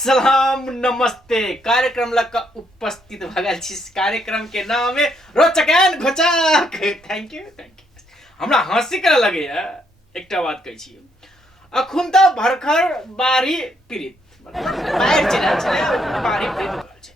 सलाम नमस्ते कार्यक्रम लग उपस्थित भगल छिस। कार्यक्रम के नाम है रोचकन घोचक। थैंक यू हमरा हंसी करे लगे एकटा बात कहै छी। अखुन त भरखर बारी पीड़ित बाहर चला छले बारी पीड़ित छै।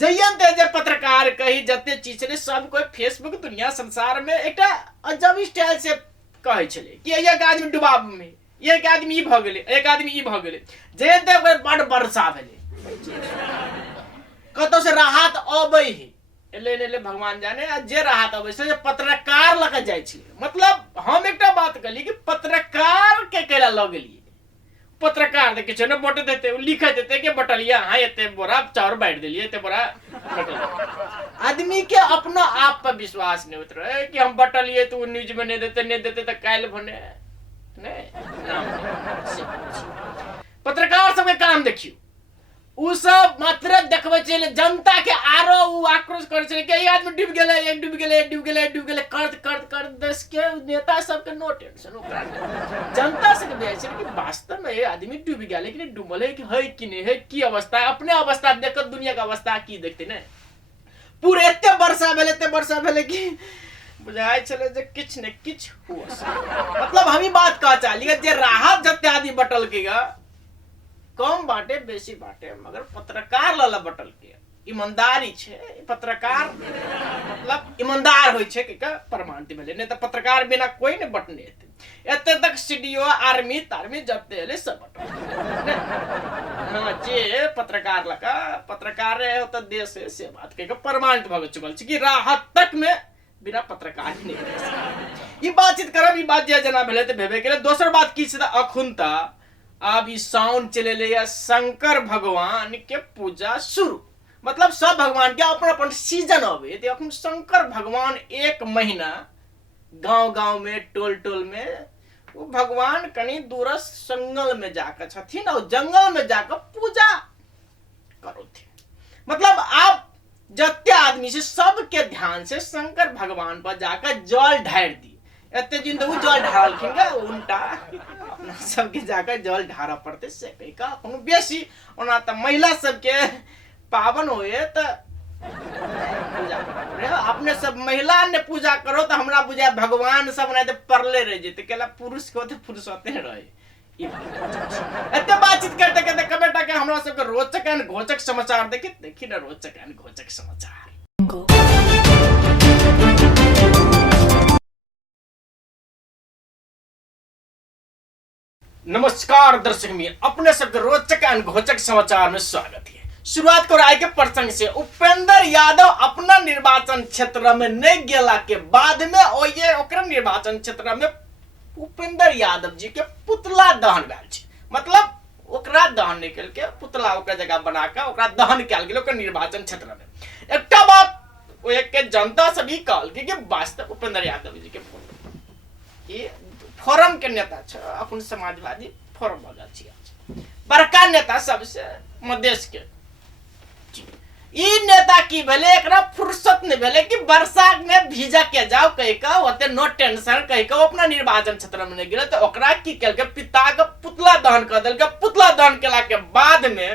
जयन ते जे पत्रकार कही जते चीज छले सब कोई फेसबुक दुनिया संसार में एकटा अजब स्टाइल से कहै छले कि एक आदमी डुबाब में एक आदमी ई भ गेले एक आदमी ई भ गेले जे ते बड़ वर्षा भेले कतो से राहत अबै है ले भगवान जाने जे राहत अबै से पत्रकार लग जाय छै। मतलब हम एकटा बात कहली कि पत्रकार के केला ल गेलिए पत्रकार देखे छै ने बोट देते लिख देते कि बटलिया हां एते बोरा चाउर बांट देलिए एते बोरा आदमी के अपना आप पर विश्वास नहीं होत रहे कि हम बटलिए तो न्यूज में नहीं देते तो काल भने पत्रकार सबके काम देखियो उ सब मात्र देखबे छै जनता के आरो उ आक्रोश करे छै कि ई आदमी डूब गेले कर देश के नेता सब के नो टेंशन ओकरा जनता से के छै कि वास्तव में ये आदमी डूब गया लेकिन डूबले कि है कि नहीं है की अवस्था अपने अवस्था देख दुनिया के अवस्था की देखते ने पूरे एते वर्षा भेले कि बुझाय चले जे किछ ने किछ हुआ। मतलब हम ही बात कह चाहलिए जे राहत जते आदमी बटल के कम बाटे बेसी बाटे मगर पत्रकार लला बटल के ईमानदारी छे। पत्रकार मतलब ईमानदार होय छे के प्रमाणित भेले नहीं तो पत्रकार बिना कोई ने बटने हेते एते तक सीडीओ आर्मी तार्मी जते हेले सब बटल हां जे पत्रकार लका पत्रकार रहे हो तो देश से बात के प्रमाणित भ चुकल छे कि राहत तक में बिना पत्रकार ही नहीं। ई बातचीत करब ई बात जे जना भेले त भेबे केले। दोसर बात की छै त अखुनता अब ई साउन चलेले या शंकर भगवान के पूजा शुरू। मतलब सब भगवान के अपन अपन सीजन आवे त अखुन शंकर भगवान एक महीना गांव में टोल में वो भगवान कनी दूरस जंगल में जाकर छथिन और जंगल में जाकर पूजा करो थे। मतलब आप जत्ते आदमी से सबके ध्यान से शंकर भगवान पर जाकर जल ढार दी एते दिन तो जल ढारलखिन के उल्टा अपना सबके जाकर जल ढारा पड़ते से कई का कोनो बेसी ओना त महिला सबके पावन होए त पूजा करे अपने सब महिला ने पूजा करो तो हमरा बुझाय भगवान सब नहीं तो परले रह जेते केला पुरुष को तो पुरुष होते रहे। एते बातचीत करते करते कमेटा के हमरा सबके रोचक एंड घोचक समाचार देखी ना रोचक एंड घोचक समाचार। नमस्कार दर्शक मित्र अपने सबके रोचक एंड घोचक समाचार में स्वागत है। शुरुआत कर आए के प्रसंग से उपेंद्र यादव अपना निर्वाचन क्षेत्र में नहीं गेला के बाद में ओये ओकरा निर्वाचन क्षेत्र में उपेंद्र यादव जी के पुतला दहन भेल छै। मतलब ओकरा दहन निकल के पुतला ओकरा जगह बना के ओकरा दहन कैल गेल ओकर निर्वाचन क्षेत्र में। एकटा बात ओ एक के जनता सभी कहल कि वास्तव उपेंद्र यादव जी के फोटो ये फोरम के नेता छ अपन समाजवादी फोरम वाला छिया बड़का नेता सबसे मधेश के ई नेता की भेले एकरा फुर्सत नहीं भेले कि वर्षा में भीजा के जाओ कह का होते नो टेंशन कह का अपना निर्वाचन क्षेत्र में नहीं गेले तो ओकरा की केल के पिता के पुतला दहन कर देल के पुतला दहन केला के बाद में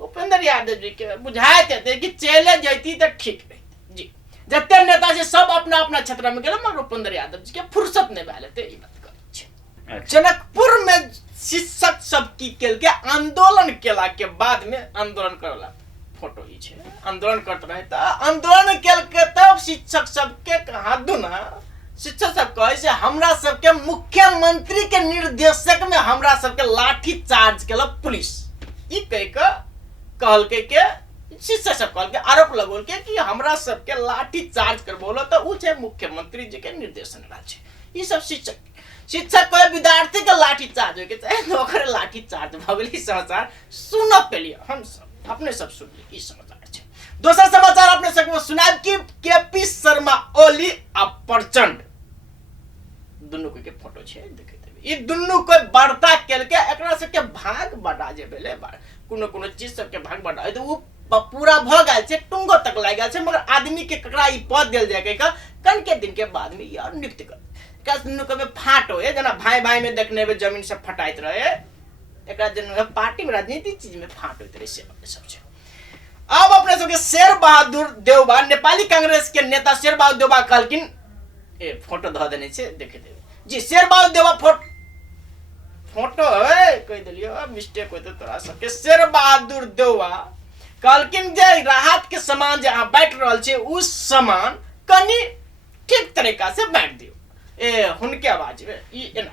उपेंद्र यादव जी के बुझाते थे कि चले जैती तो ठीक रही जी जते नेता से सब अपना अपना क्षेत्र में गेले मगर उपेंद्र यादव जी के फुर्सत नहीं भेले ते ई बात कहै छै। जनकपुर में शिक्षक सब की केल के आंदोलन केला के बाद में आंदोलन करला फोटो ही छे आंदोलन करते रहे त आंदोलन केल के तब शिक्षक सबके कहा दुना शिक्षक सब कहे से हमरा सबके मुख्यमंत्री के निर्देशक में हमरा सबके लाठी चार्ज केला पुलिस ई कह के कहल के शिक्षक सब कहल के आरोप लगोल के कि हमरा सबके लाठी चार्ज करबोलो त उ छे मुख्यमंत्री जी के निर्देशन राज्य ई सब शिक्षक कोई विद्यार्थी के लाठी चार्ज हो के चाहे ओकरे लाठी चार्ज भ गेली। समाचार सुन के लिए हम सब अपने सब सुन ली समाचार छे। दोसर समाचार अपने सबको सुनाब कि केपी शर्मा ओली आ प्रचंड दुनु के फोटो छे देखे देबे ई दुनु को वार्ता केल के एकरा सबके भाग बढ़ा जे भेले कोनो चीज सबके भाग बढ़ा तो उ पूरा भ गेल छे टुंगो तक लाग गेल छे मगर आदमी के ककरा ई पद देल जाय के कन के दिन के बाद में यार नृत्य कर का दुनु के फाट होए जना भाई में देखने में जमीन सब फटाइत रहे एकरा जन पार्टी में राजनीति चीज में फाट होते रहे सब छै। अब अपने सबके शेर बहादुर देउबा नेपाली कांग्रेस के नेता शेर बहादुर देउबा कहलकिन ए फोटो ध देने छै देखे देबै जी। शेर बहादुर देउबा फोटो है कह दिलियो मिस्टेक होते तोरा सबके। शेर बहादुर देउबा कहलकिन जे राहत के सामान जे अहाँ बांट रहल छै उ सामान कनी ठीक तरीका से बांट दियो। ए हुनके आवाज में ई एना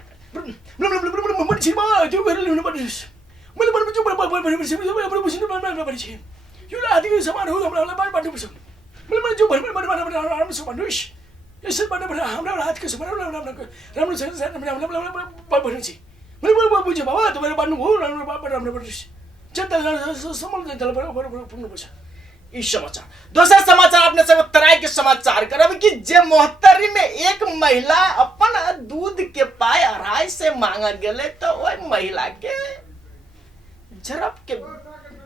समाचार। दोसर समाचार अपने सब तराई के समाचार करब कि जे मोहतरी में एक महिला अपन दूध के पाय 2.5 से मांगा गेले तो ओई महिला के झड़प के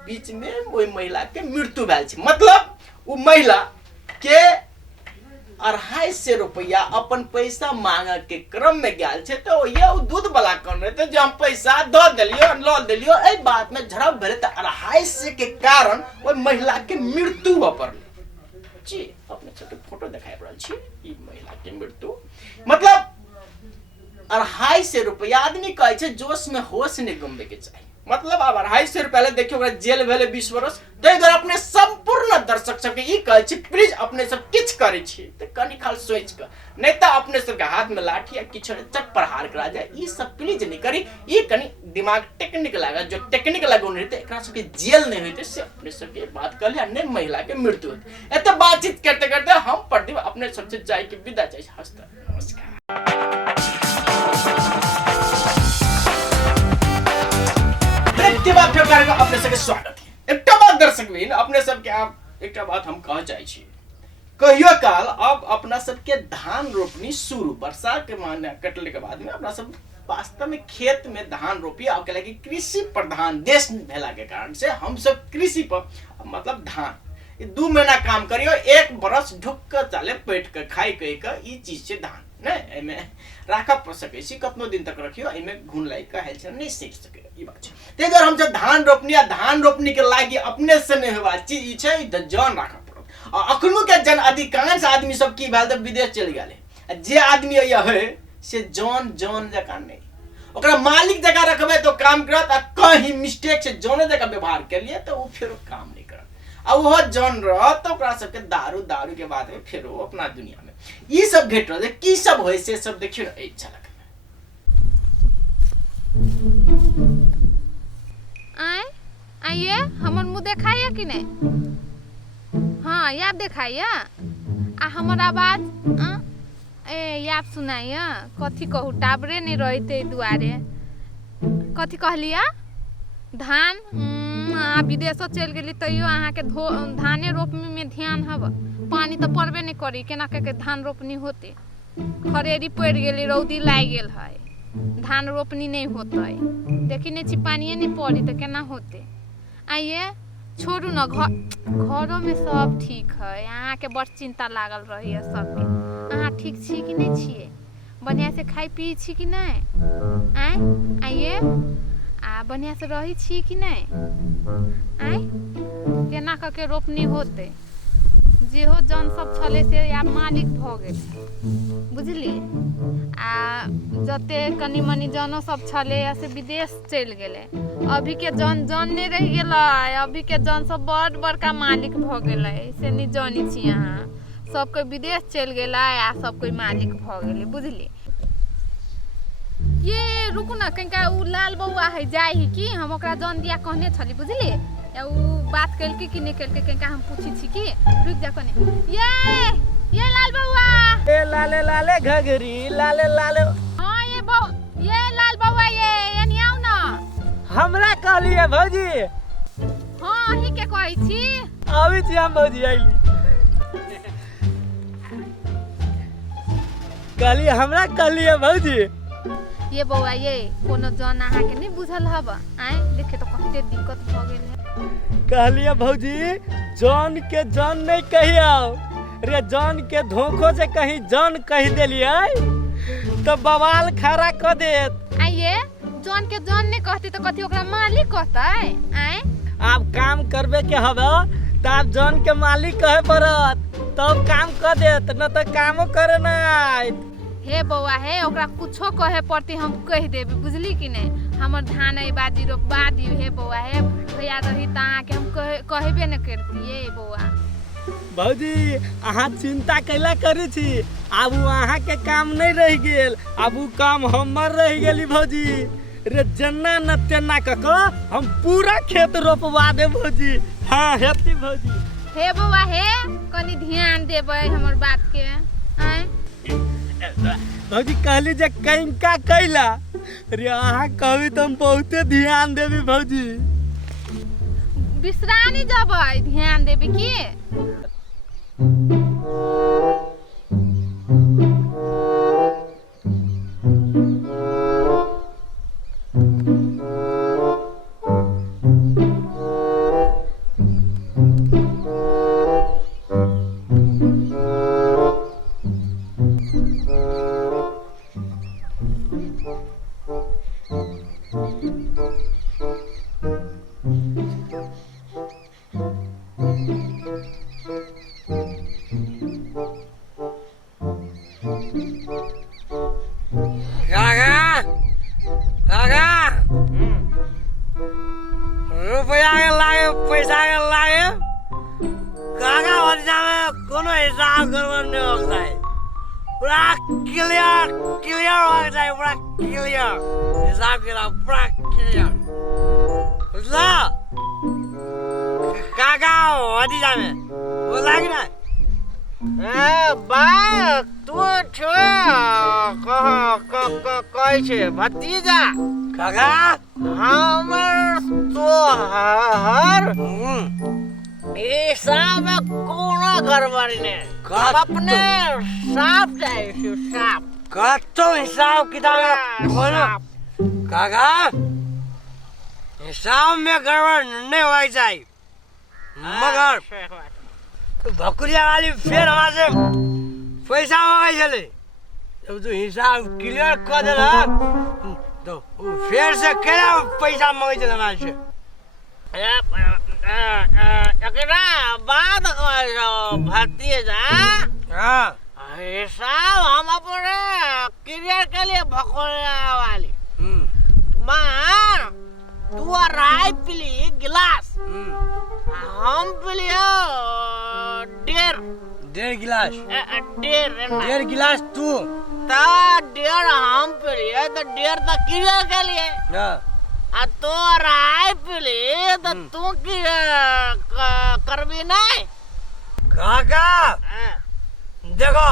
बीच में ओई महिला के मृत्यु भेल छै। मतलब उ महिला के 250 रुपया अपन पैसा मांगे के क्रम में गेल छै तो ये दूध वाला कौन रहते जो हम पैसा दो दिलियो ल दिलियो ए बात में झड़प भेले तो 250 के कारण ओई महिला के मृत्यु हो पड़ले जी। अपने सबके फोटो देखाय रहल छी ई महिला के मृत्यु। मतलब 250 रुपया आदमी कहे छै जोश में होश नहीं गमबे के चाहिए। मतलब अब 250 रुपया ले देखियो ओकरा जेल भेले 20 वर्ष। तो इधर अपने संपूर्ण दर्शक सबके ई कहे छी प्लीज अपने सब किछ करे छी तो कनी खाल सोच के नहीं तो अपने सबके हाथ में लाठी या किछ चट प्रहार करा जाए ई सब प्लीज नहीं करी। ई कनी दिमाग टेक्निक लागा जो टेक्निक लागो नहीं रहते एकरा सबके जेल नहीं होते से अपने सबके बात कर ले नहीं महिला के मृत्यु होते। एत बातचीत करते करते हम प्रदीप अपने सबसे जाय के विदा चाहे हंसता नमस्कार। अपने सबके स्वागत है। एकटा बात दर्शक बिन अपने सबके आप एकटा बात हम कह चाहे छी कहियो काल अब अपना सबके धान रोपनी शुरू वर्षा के महीना कटले के बाद में अपना सब वास्तव में खेत में धान रोपी अब के कृषि प्रधान देश भेला के कारण से हम सब कृषि पर मतलब धान 2 महीना काम करियो 1 बरस ढुक के चले पेट के खाई कह के ई चीज से धान नहीं एमे राखब पर सके छी कतनो दिन तक रखियो एमे घुन लाई के हेल नहीं सीख सके ई बात छै। ते जर हम धान रोपनी के लागी अपने से नहीं होवा चीज ई छै त जान राखब पड़त। आ अखनो के जन अधिकांश आदमी सब की भेल त विदेश चल गेले। जे आदमी है से जान जका नहीं ओकरा मालिक जका रखबे तो काम करत आ कहीं मिस्टेक से जान जका व्यवहार कर लिए तो वो फिर काम नहीं करत। आ वो जान रहत तो ओकरा सबके दारू के बाद में फिर वो अपना दुनिया में ई सब भेट रहे की सब होय से सब देखियो ए झलक आइए हमर मुंह देखाइए कि नहीं। हाँ याद देखाइए आ हमर आवाज याद सुनाइए। कथी कहू टाबरे नहीं रहते दुआरे कथी कहलिया धान विदेश चल गई तैयो अहाँ के धाने रोपनी में ध्यान हब पानी तो पड़बे नहीं करी केना के धान रोपनी होते खरेरी पड़ गई रौदी लाग गेल है धान रोपनी नहीं होते देखी नहीं छी पानी नहीं पड़ी तो केना होते। आइए छोड़ू न घरों में सब ठीक है अहाँ के बड़ चिंता लागल रही है सबके। अहाँ ठीक छी कि नहीं छिए बढ़िया से खाई पी छी कि नहीं आइए आ बढ़िया से रही छी कि नहीं केना करके रोपनी होते जे हो जन सब छले से या मालिक भ गेल बुझली आ जते कनी मनी जनो सब छले से विदेश चल गेले। अभी के जन नहीं रह गेल अभी के जन सब बड़ बड़का मालिक भ गेल से नहीं जानी छी अहाँ सब कोई विदेश चल गेला आ सब कोई मालिक भ गेले बुझली। ये रुकू ना कनिका उ लाल बउआ है जाय ही कि हम ओकरा जन दिया कहने छली बुझली या उ बात कल के नहीं कल के कनिका हम पूछी छी कि रुक जा कने ये लाल बउआ ए लाले लाले घगरी लाले लाले हां ये लाल बउआ ये नहीं आउ ना हमरा कहलिए भौजी हां ही के कहै छी आबै छी हम भौजी आइली कहलिए हमरा कहलिए भौजी ये बउआ ये कोनो जन अहाँ के नहीं बुझल हब आए देखे तो कते दिक्कत भ गेल कहलिए भौजी जान के जान नहीं कहियो रे जान के धोखो से कहीं जान कह देलिए तो बवाल खड़ा क देत। आइए जौन के जौन नहीं कहती तो कथी ओकरा मालिक कहतै आए। आप काम करबे के हवे त आप जौन के मालिक कहे पड़त तब काम कर देत न त कामो करे ना आइत। हे बौआ हे ओकरा कुछो कहे पड़ती हम कह देबे बुझली कि नहीं। हमर धान है बाजी रोपबा दी हे बौआ हे भैया रही त अहाँ के हम कहबे न करती हे बौआ। भौजी अहाँ चिंता कैला करी छी अब अहाँ के काम नहीं रह गेल अब उ काम हमर रह गेली भौजी। रे जन्ना न तेना कक हम पूरा खेत रोपवा दे भौजी। हाँ हेती भौजी। हे बौआ हे कनी ध्यान देबै हमर बात के आए। भौजी कहली जे कैंका कैला रे अहाँ कहबी त हम बहुते ध्यान देबी भौजी। बिसरानी जबै ध्यान देबी की। रुपया के लागे पैसा के लागे काका भतीजा में कोनो हिसाब गड़बड़ नहीं हो सकता है। पूरा क्लियर क्लियर होना चाहिए पूरा क्लियर हिसाब किताब पूरा क्लियर बुझला काका भतीजा में बोला कि ना बा तू छे कहै छे भतीजा काका हमर तोहर हिसाब में कोनो गड़बड़ी नहीं। हम अपने साफ जाए साफ कतो हिसाब किताब खोलो काका हिसाब में गड़बड़ नहीं होना चाहिए मगर भकुरिया वाली फिर हमारे से पैसा मांगे चले जब तू हिसाब क्लियर कर देला तो फिर से केना पैसा मांगे चले हमारे से एकरा बात कहो भतीजा हाँ हिसाब हम अपने क्लियर के लिए भकुरिया वाली मां तू राय पीली गिलास हम पिलियो डेढ़ गिलास डेढ़ गिलास तू डेढ़ हम पिलिए तो डेढ़ तो क्लियर के लिए हाँ तो राय पिली तो तू की करबी नहीं काका देखो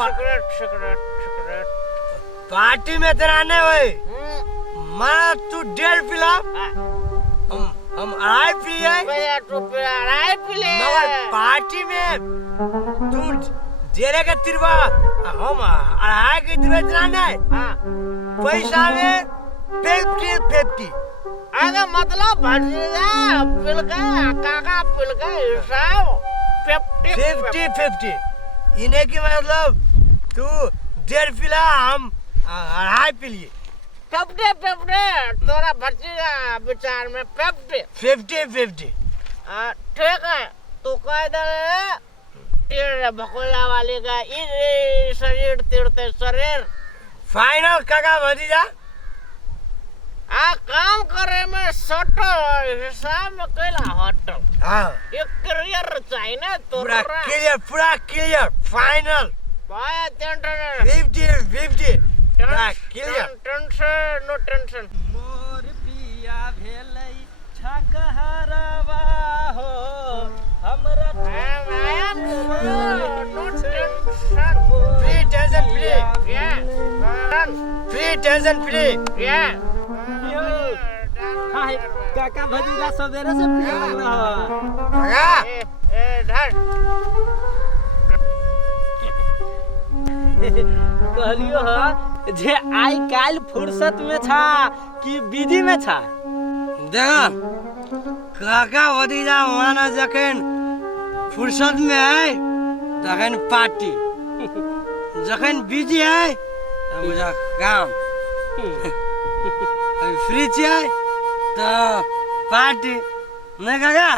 सिगरेट सिगरेट सिगरेट पार्टी में तेरा नहीं हुई माना तू डेढ़ पिला हम अढ़ाई पिए मगर पार्टी में तू डेढ़ के तिरवा हम अढ़ाई के तिरवा इतना नहीं पैसा में 50-50 आगे मतलब भतीजा पिल का काका पिल का हिसाब 50-50 इन्हें की मतलब तू डेढ़ पिला हम अढ़ाई पिलिए 50-50 तोरा भतीजा विचार में 50-50 ठीक है तू कह दे तेरे भकोला वाले का इस शरीर तीरते शरीर फाइनल काका भतीजा काम करे में सटल हिसाब में कैला हटल हाँ एक करियर चाहिए ना पूरा क्लियर फाइनल भाई टेंशन 50-50 पूरा क्लियर टेंशन नो टेंशन मोर पिया भेलै छकहरवा हो हमरा no tension free tension free free tension free हाय काका भतीजा सवेरे से फ्री लग रहा काका धर कहलियो ह जे आई काल फुर्सत में छा कि बिजी में छा देखा काका भतीजा माना जखन फुर्सत में है तखन पार्टी जखन बिजी है तब बुझा काम फ्री चाहिए तो पार्टी नहीं काका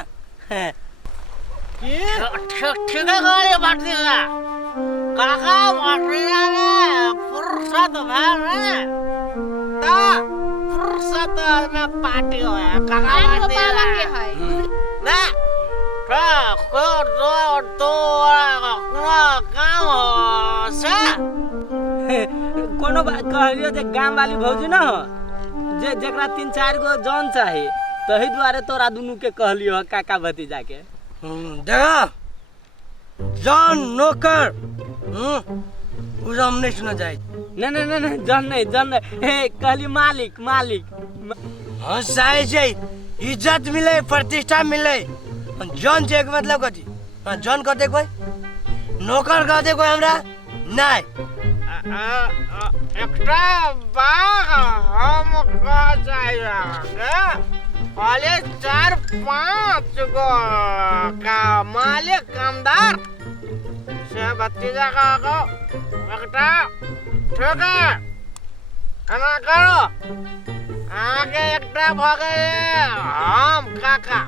ठीक है गाड़ी पार्टी का काका पार्टी में फुर्सत है ता फुर्सत में पार्टी होया काका आज पार्टी बाबा के है ना को दो काम हो सा कोनो बात कहलियो जे गांव वाली भौजी न हो जे जकरा 3-4 गो जन चाहे तही द्वारे तोरा दुनू के कहलियो काका भतीजा के देखा जॉन नौकर उसे हम नहीं सुना चाहिए नहीं जन नहीं हे कहली मालिक हाँ सही सही इज्जत मिले प्रतिष्ठा मिले जॉन जे के मतलब कथी हाँ जॉन कहते कोई नौकर कहते कोई हमरा नहीं एक्स्ट्रा बाग हम कह चाहिए पहले 4-5 गो का मालिक कामदार से भतीजा का को एकटा ठीक है एना करो आगे एकटा भगे हम काका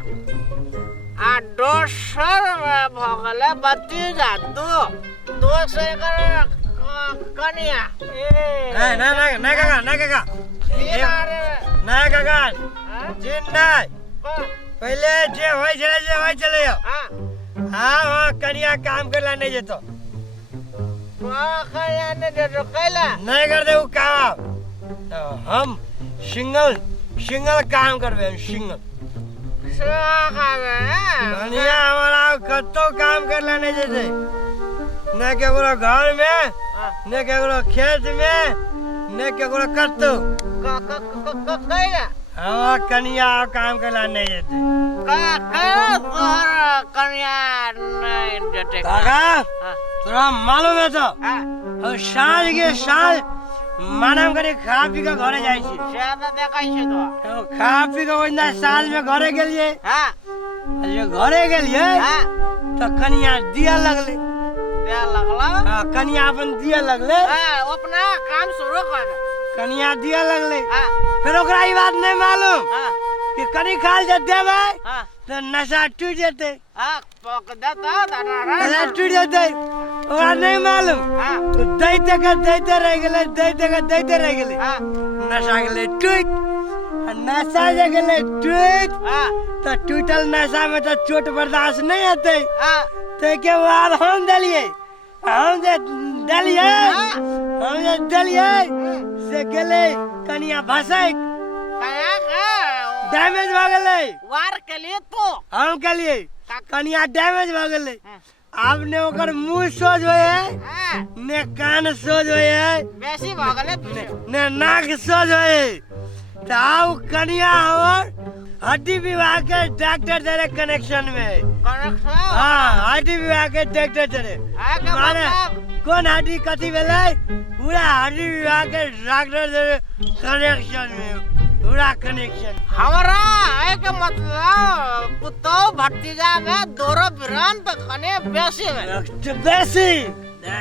आ दोसर में भगले भतीजा दो से कर कनिया नहीं काका नहीं काका जिन नहीं पहले जे होय चले हाँ कनिया काम करला नहीं जेतो नहीं कर दे वो काम तो हम सिंगल काम करबे हम सिंगल कनिया हमारा कतो काम करला नहीं जेते न केकरो घर में न केकरो खेत में न केकरो कतो हमारा कनिया काम करला नहीं जेते काका तोरा मालूम है तो हम साँझ के साँझ मानव कनी खा पी के घरे जाई छी तो खा पी के ओइना साँझ में घरे गेलिए जे घरे गेलिए तो कनिया दिया लगले हाँ कनिया अपन दिया लगले अपना काम शुरू कर कनिया दिया लगले फिर ओकरा ई बात नहीं मालूम कि कनी खाल जे देबै तो नशा टूट जेते नशा टूट जेते ओकरा नहीं मालूम तो दैते रह गेले नशा गेले टूट नशा जे गेले टूट तो टूटल नशा में तो चोट बर्दाश्त नहीं होते ते के बाद हम दलिए से गेले कनिया भसैक डैमेज भ गेले वार के लिए तो हम के लिए कनिया डैमेज भ गेले आपने ओकर मुंह सोज होय है ने कान सोज होय है बेसी भ गेले ने नाक सोज होय है त आउ कनिया हमर हड्डी विभाग के डॉक्टर जरे कनेक्शन में हाँ हड्डी विभाग के डॉक्टर जरे माने कौन हड्डी कथी भेलै पूरा हड्डी विभाग के डॉक्टर जरे कनेक्शन में पूरा कनेक्शन हमारा एक मतलब कुत्तो भतीजा में दोरो बिरान तो खने बेसी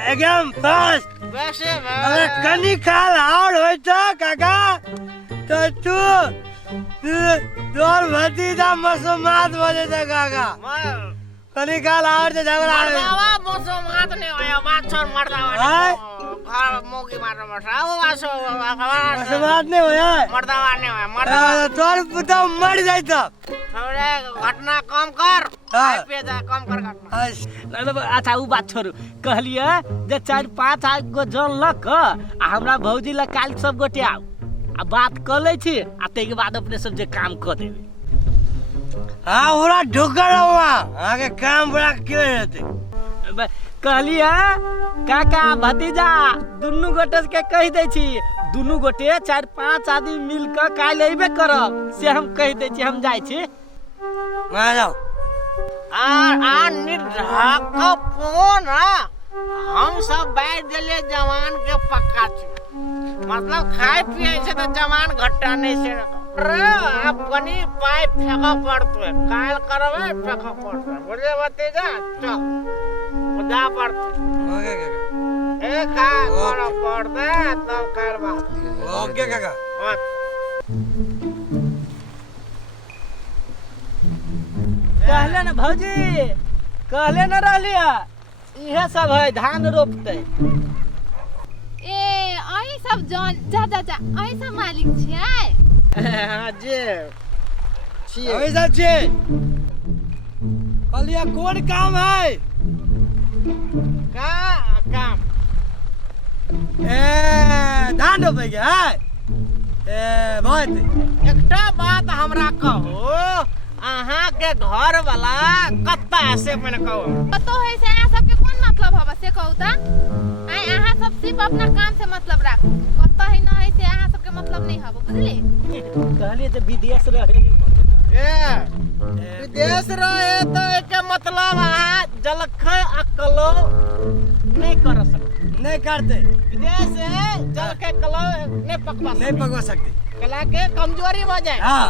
एकदम फास्ट बेसी अगर कनी खाल और होय तो काका तो तू तोर भतीजा मसमात बोले तो काका कनी खाल और तो झगड़ा मर्दावा मसमात नहीं होया बात छोड़ मर्दावा घर मोगी मार मसा वो आसो मसमात नहीं होया मर्दावा नहीं होया मर्दावा तोर पुतो मर जाई तो थोड़े घटना कम कर पे जा कम कर घटना अच्छा उ बात छोड़ू कहलिए जे 4-5 गो जन लक आ हमरा भौजी ल काल सब गोटे आउ आ बात कर ले छी आ ते के बाद अपने सब जे काम कर देबे हाँ पूरा ढुकर हुआ आगे काम बड़ा क्यों रहते कहलिए काका भतीजा दुनू गोटे के कह दे छी दुनू गोटे 4-5 आदमी मिल के काल अइबे करब से हम कह दे छी हम जाय छी आ जाओ आ निर्धाक फोन हम सब बैठ दिले जवान के पक्का छे मतलब खाए पिए से तो जवान घट्टा नहीं से अपनी पाई फेंका पड़तो है काल करवे फेंका पड़तो है बोले भतीजा चल खुदा पड़तो ए खा पड़ता तब काल बात ओके काका कहले न भौजी, कहले न रहलिया इहे सब है धान रोपते। ए अही सब जान जा जा जा अही सब मालिक छियै। हाँ जी छियै। ऐसा छे कहलिया कोन काम है? का काम? धान रोपे के है। बहुत एकटा बात हमरा कहो, अहाँ के घर वाला कत्ता से मैंने कहो। तो है से अहाँ सबके कोन मतलब हबा से कहू त? आइ अहाँ सब सिर्फ अपना काम से मतलब राखू, कत्ता है ना है से अहाँ सबके मतलब नहीं हबा, बुझली? कहलिए तो विदेश रही। विदेश रहे तो एके मतलब अहाँ जलखै अकलो नहीं कर सकते। नहीं करते, विदेश से जलखै कलो नहीं पकवा नहीं पकवा सकते। कला के कमजोरी हो जाए। हाँ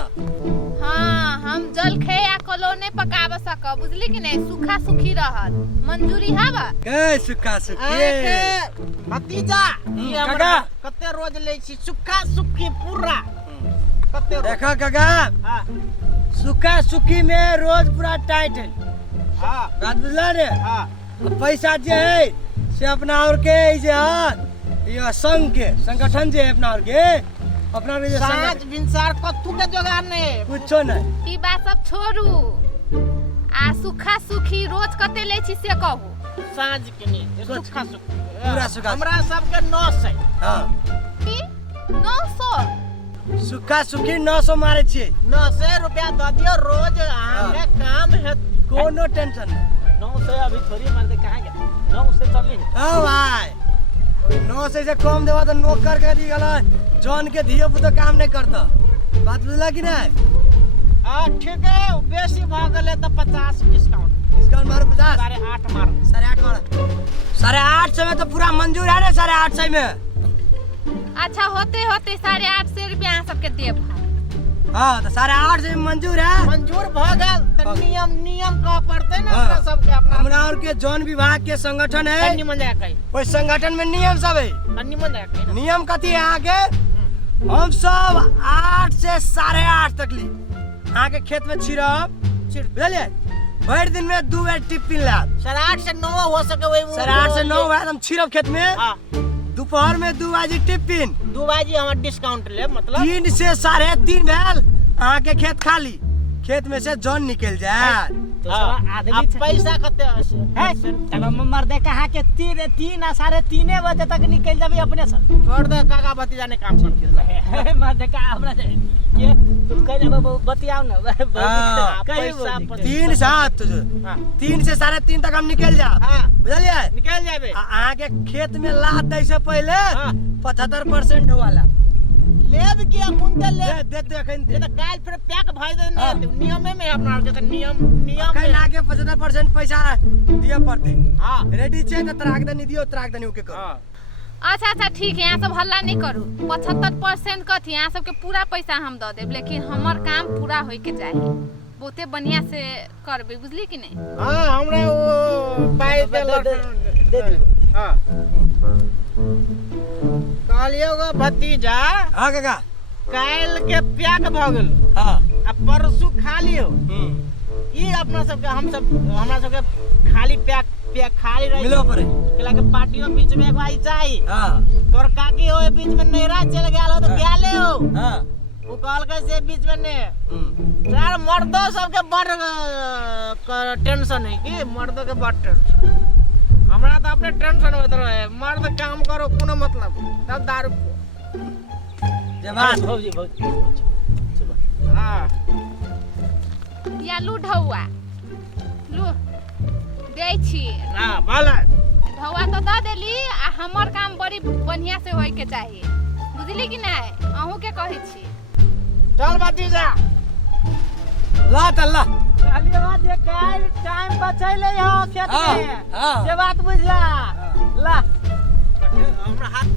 हाँ हम जल खे या कलो नहीं पकाब सक, बुझली कि नहीं? सूखा सूखी रहत मंजूरी हबा। के सुखा सुखी भतीजा ई हमरा काका। कते रोज ले छी सुखा सुखी पूरा कते रोज। देखो काका, हां सुखा सुखी में रोज पूरा टाइट है। हां बात बुझला रे? हां पैसा जे है से अपना और के जे है ये संघ के संगठन जे है अपना और के अपना और के साँझ संगठन भिनसार कथु के जोगार नहीं। कुछो नहीं। ई बात सब छोड़ू, आ सूखा सूखी रोज कते ले छी से कहू। साँझ के नहीं सुखा सुखी पूरा सुखा। हमरा सबके 900 है। हाँ की 900 सुखा सुखी 900 मारे छिए। 900 रुपया द दियो रोज अहाँ के काम है। कोनो टेंशन नहीं। 900 अभी थोड़ी मार दे, कहाँ गया 900 चली। हाँ भाई 900 से कम देवा तो नौकर के दी गला जौन के धियो पुतो काम नहीं करता। बात बुझला कि नहीं? हां ठीक है, बेसी भ गेले तो 50 डिस्काउंट। डिस्काउंट मारो 50। 8.5 मारो। 8.5 मारो। 850 में तो पूरा मंजूर है ना। 850 में अच्छा होते होते 850 रुपया अहाँ सबके देब। हाँ तो 850 में मंजूर है। मंजूर भ गेल तो नियम का पड़ते ना हाँ। हमरा सबके अपना। हमरा और के जौन विभाग के संगठन है निमन जाए कहीं ओइ संगठन में नियम सब है। निमन जाए कहीं नियम कथी है यहाँ के? हम सब 8 से 8:30 तक ली यहाँ के खेत में छिड़ब बुझलिए। भर दिन में 2 बार टिप्पिन लाब। 8:30 से 9 हो सके वही। 8:30 से 9 बार हम छिड़ब खेत में। हां दोपहर में 2 बजे टिप्पिन। 2 बजे हम डिस्काउंट ले मतलब 3 से 3:30 भेल अहाँ के खेत खाली। खेत में से जौन निकल जाए। तो साला अब आदमी पैसा कते है तब मर्दे कहाँ के 3 आ 3:30 बजे तक निकल जाबे अपने से। छोड़ दे काका भतीजा ने काम कर दिया। मर्दे का हमरा से के तुम कह जा बतियाओ ना। हाँ, पैसा 3 7 तुझे 3 से 3:30 तक हम निकल जा। हां बुझलिए? निकल जाबे। अहाँ के खेत में लाद दे से पहले हाँ। 75% वाला लेब किया कुंतल ले देते अखन ये तो काल फिर पैक भाई दे हाँ। नियम में अपना और के नियम अखन आगे 75% पैसा दिए पड़ते। हां रेडी छे तो तराक दे दियो तराक दे ओके करो। अच्छा अच्छा ठीक है, यहाँ सब हल्ला नहीं करू। 75% कथी यहाँ सबके पूरा पैसा हम दे देब, लेकिन हमर काम पूरा होय के चाहिए। बहुते बढ़िया से करबे, बुझली कि नहीं? हां हमरा वो पाई दे दी। हां कहलियोगा भतीजा हां काका। काल के पैक भ गेल। हां आ परसू खा लियो। ई अपना सबके हम सब हमरा सबके खाली पैक खाली रह मिलो परे केला के पार्टी में बीच में एक भाई चाहिए। हां तोर काकी हो बीच में नैरा चल गेल हो तो क्या ले हो? हां वो कहल के से बीच में ने यार मर्दों सबके बड़ टेंशन है कि मर्दों के बड़ टेंशन। हमरा तो अपने टेंशन होत रहे। मर्द काम करो कोनो मतलब तब दारू जवान भौजी भौजी हां या लू ढौआ लू दे छी। हां भला ढौआ तो दे देली, आ हमर काम बड़ी बढ़िया से होय के चाहिए, बुझली कि नहीं? अहू के कहै छी। चल भतीजा ला तल्ला कहलिए बात जे काल टाइम बचैले हो खेत हाँ, में हाँ। से बात बुझला। ला हमरा हाथ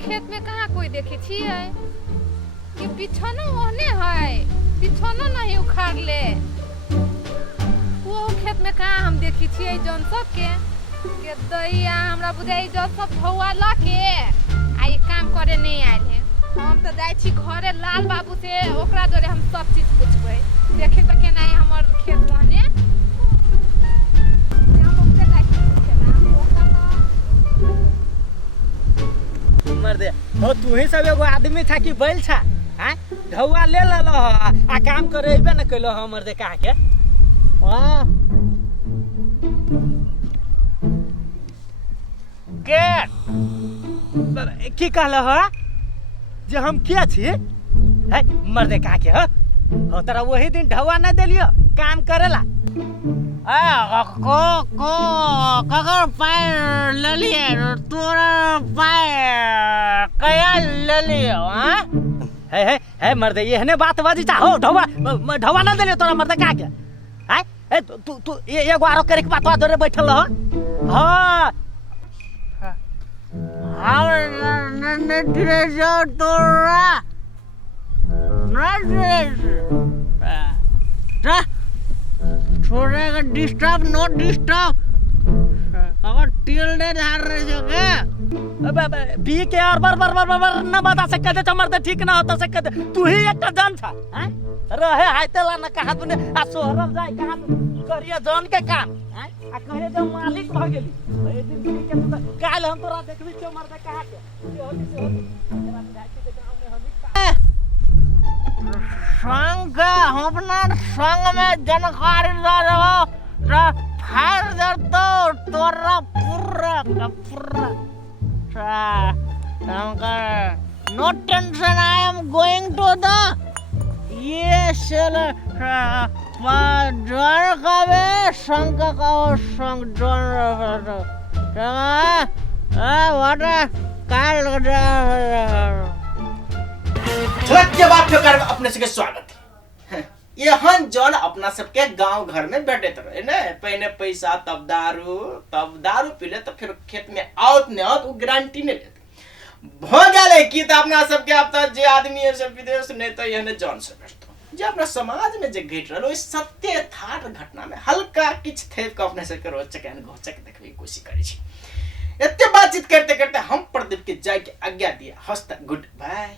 खेत में कहाँ कोई देखे छियै कि बिछौना ओहने है, बिछौना नहीं उखाड़ ले। वो खेत में कहाँ हम देखी छियै जौन सबके के दैया हमरा बुझाइ जो सब धौआ ल के आ ई काम करे नहीं आइल है। हम तो जाय छी घरे लाल बाबू से, ओकरा जोरे हम सब चीज पूछबै देखे तो केना है हमर खेत ओहने। हम ओकरा जाय छी पूछे ना ओकरा तो मर दे हो। तू ही सब एगो आदमी था कि बैल छा? हैं ढौआ ले ल आ काम करे अइबे न कइलो हमर दे कहा के। हाँ के की कहल हो जे हम के छी? है मर दे कहा के हो तोरा वही दिन ढौआ न देलियो काम करेला। ककर पाय ले लिए तोरा पाय कया ले लियो? हाँ है मर दे एहने बात बाजी चा हो। ढौआ ढौआ न देलियो तोरा मर दे कहा के। है तू एगो आरो करे के बात जोरे बैठल हो। हां हम न ड्रेस तोरा न ड्रेस छोरे का डिस्टर्ब नो डिस्टर्ब अगर टील दे धार रहे जो के बी के और बार न बता सकते थे मर दे ठीक ना होता सकते। तू ही एक जान था हैं रहे हाइतेला न कहा तूने आ सोहरल जाए कहा करिया जान के काम हैं आ कहे जो मालिक भ गेली ए दिन के तो काल हम तोरा देखबी क्यों मर दे कहा के होली तेरा विधायक के गांव में हम संग हम अपना संग में जानकारी दे रहो फायर दर तो तोरा पूरा का पूरा no tension, I am going to the yes jar kabe sang ka sang jar what काल झलक के बाद ठोकर अपने सबके स्वागत है। यहाँ जौन अपना सबके गांव घर में बैठे रहे ना पहले पैसा तब दारू पीले तो फिर खेत में आवत नहीं आवत वो गारंटी नहीं लेते भ गए कि तो अपना सबके अब तो जे आदमी है सब विदेश नहीं तो यह जौन से बैठतो जे अपना समाज में जे घट रहा इस सत्य यथार्थ घटना में हल्का किछ थे को अपने सबके रोचक एहन घोचक देखबे की कोशिश करी छी। एते बातचीत करते करते हम प्रदीप के जाय के आज्ञा दिया। हस्त गुड बाय।